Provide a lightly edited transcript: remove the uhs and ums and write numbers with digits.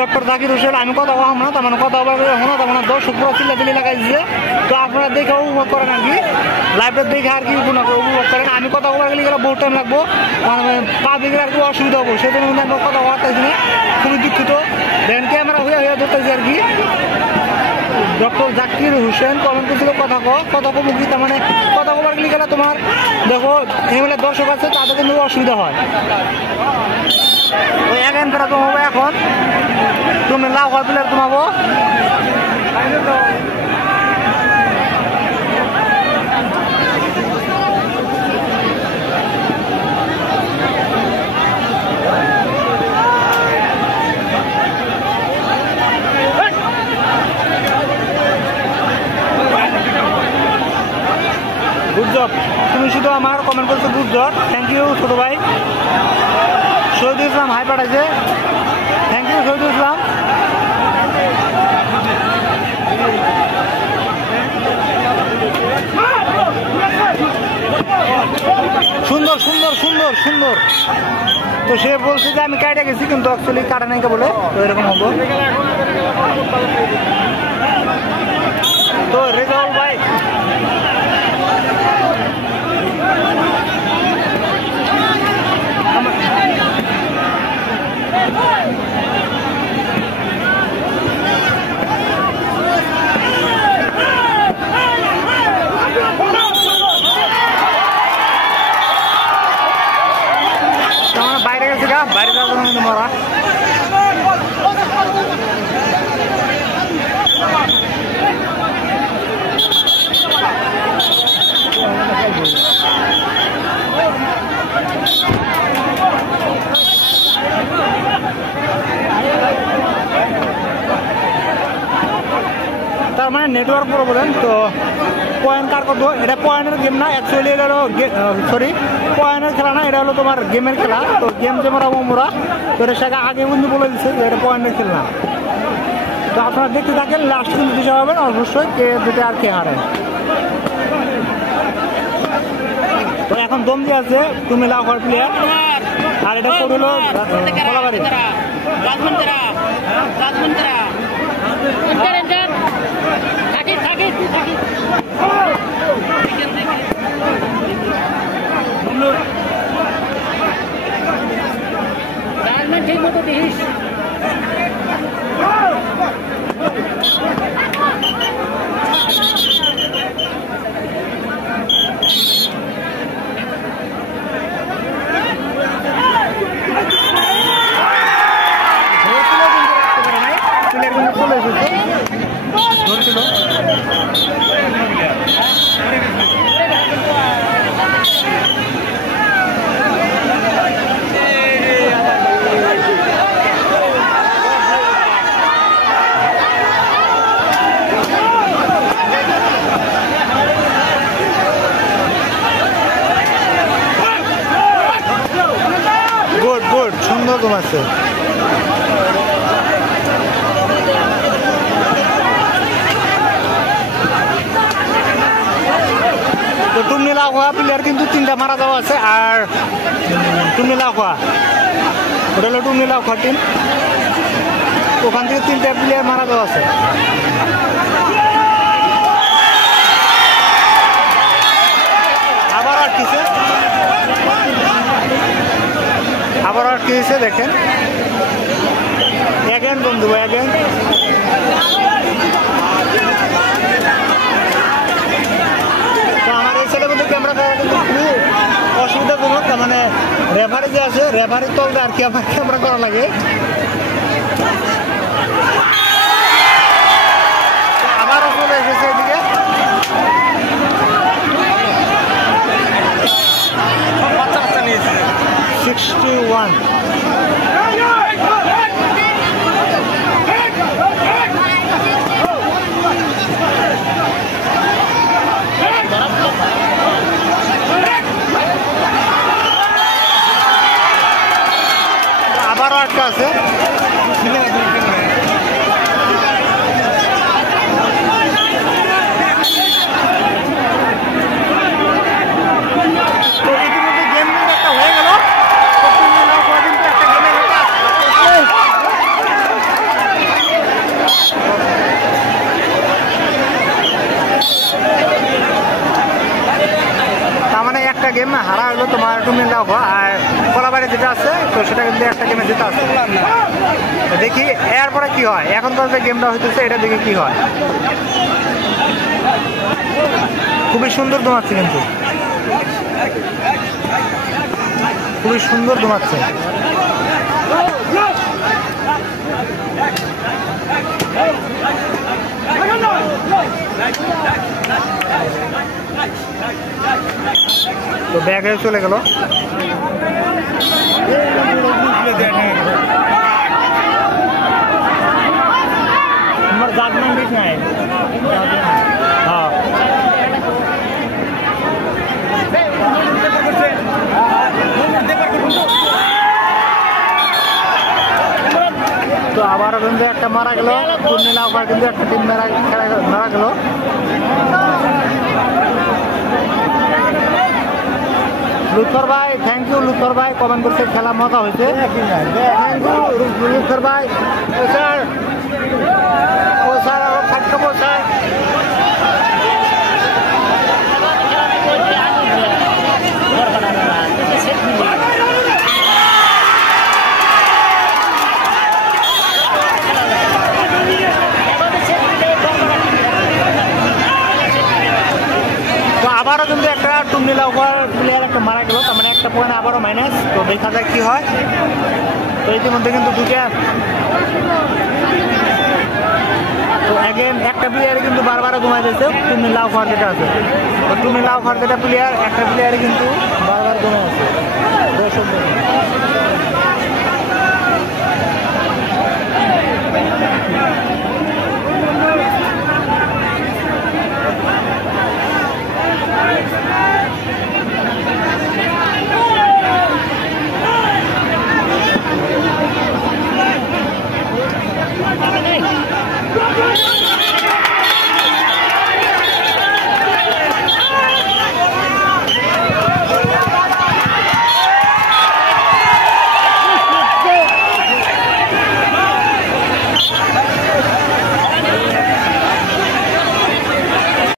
ডক্টর জাকির হোসেন। আমি কথা বললাম না, তার মানে কথা বলবো না, তার মানে দর্শক পুরো চিল্লাচিল্লি লাগাই দিচ্ছে। তো আপনারা দেখে উপভোগ করেন আর কি, লাইভটা দেখে আর কি উপভোগ করেন। আমি কথা বলার গেলে বহুত টাইম লাগবো, মানে পাবলিকের আর কি অসুবিধা হবো, সেই জন্য আমি কথা বলতেছি না, খুবই দুঃখিত। দেখেন ক্যামেরা হয়ে ধরতেছি আর কি। ডক্টর জাকির হোসেন কমেন্ট করছিল কথা কমুখী, তার মানে কথা কবার গেলে গেলে তোমার দেখো এমএলএ দর্শক আছে, তাদের কিন্তু অসুবিধা হয়। ওই এক এন্টারা তোমাবো, এখন তুমি লাভ হয় প্লেয়ার তোমাবো। গুড জব, তুমি শুধু আমার কমেন্ট করছো গুড জব, থ্যাংক ইউ ছোটো ভাই। শহীদুল ইসলাম হাই পাঠাইছে, থ্যাংক ইউ শহীদুল ইসলাম। সুন্দর সুন্দর সুন্দর সুন্দর। তো সে বলছে যে আমি কাটে গেছি, কিন্তু অ্যাকচুয়ালি কাটা নাই বলে, তো এরকম হবো। তো রেজাউল ভাই বাইরে গেছে গা, বাইরে যাওয়ার জন্য কিন্তু মরা। তার মানে নেটওয়ার্ক প্রবলেম। তো পয়েন্ট কার করবো, এটা পয়েন্টের গেম না, অ্যাকচুয়ালি এটা হলো সরি পয়েন্টের খেলা না, এটা হলো তোমার গেমের খেলা। তো গেম যে মারাবো মোরা, তো এটা সেটা আগে বন্ধু বলে দিচ্ছে যে এটা পয়েন্টের খেলা না। তো আপনারা দেখতে থাকেন, লাস্ট কিন্তু দিশা হবেন অবশ্যই কে দুটো আর কে হারে। তো এখন দম দিয়ে আছে তুমি লাফার প্লেয়ার, আর এটা করলো কলাবাড়ি। ঠিক মতো দেখিস সুন্দর ঘুমাচ্ছে। তো টুমনি লাখোয়া প্লেয়ার কিন্তু তিনটা মারা যাওয়া আছে, আর টুমনি লাখোয়া ওটা হলো টুমনি লাখোয়া টিম, ওখান থেকে তিনটা প্লেয়ার মারা যাওয়া আছে। আবার আটকেছে, আবার আটকেছে দেখেন, অ্যাগেন বন্ধু অ্যাগেন। তো আমার এই ছেলে বন্ধু ক্যামেরা করা কিন্তু খুবই অসুবিধাজনক, তার মানে রেফারি যে আছে রেফারির তলতে আর কি আমার ক্যামেরা করা লাগে। আবারও চলে এসেছে এদিকে, বাচ্চা বাচ্চা নিয়েছে 61। আবারও আটকা আছে। দেখি এরপরে কি হয়। এখন তো যে গেমটা হইতেছে এটা দেখে কি হয়। খুবই সুন্দর দমাচ্ছে, কিন্তু খুবই সুন্দর দমাচ্ছে। তো ব্যাগ হয়ে চলে গেল। আমার জাজমেন্ট ঠিক নাই। হ্যাঁ তো আবারও কিন্তু একটা মারা গেল। পূর্ণিলা ওভার কিন্তু একটা টিম মারা গেল। লুৎফর ভাই থ্যাংক ইউ। লুৎফর ভাই কমেন্ট করতে খেলা মজা হয়েছে। থ্যাংক ইউ লুৎফর ভাই। ও স্যার থাকবো স্যার। আবারও কিন্তু একটা টুমনিলা ওভার প্লেয়ার একটা মারা গেল, তার মানে একটা পয়েন্ট আবারও মাইনাস। তো দেখা যাক কি হয়। তো ইতিমধ্যে কিন্তু দুটা, তো অ্যাগেন একটা প্লেয়ারে কিন্তু বারবার ঘুমাই দিয়েছে। টুমনিলা ওভার যেটা আছে, তো টুমনিলা ওভার যেটা প্লেয়ার, একটা প্লেয়ারে কিন্তু বারবার ঘুমাই আছে।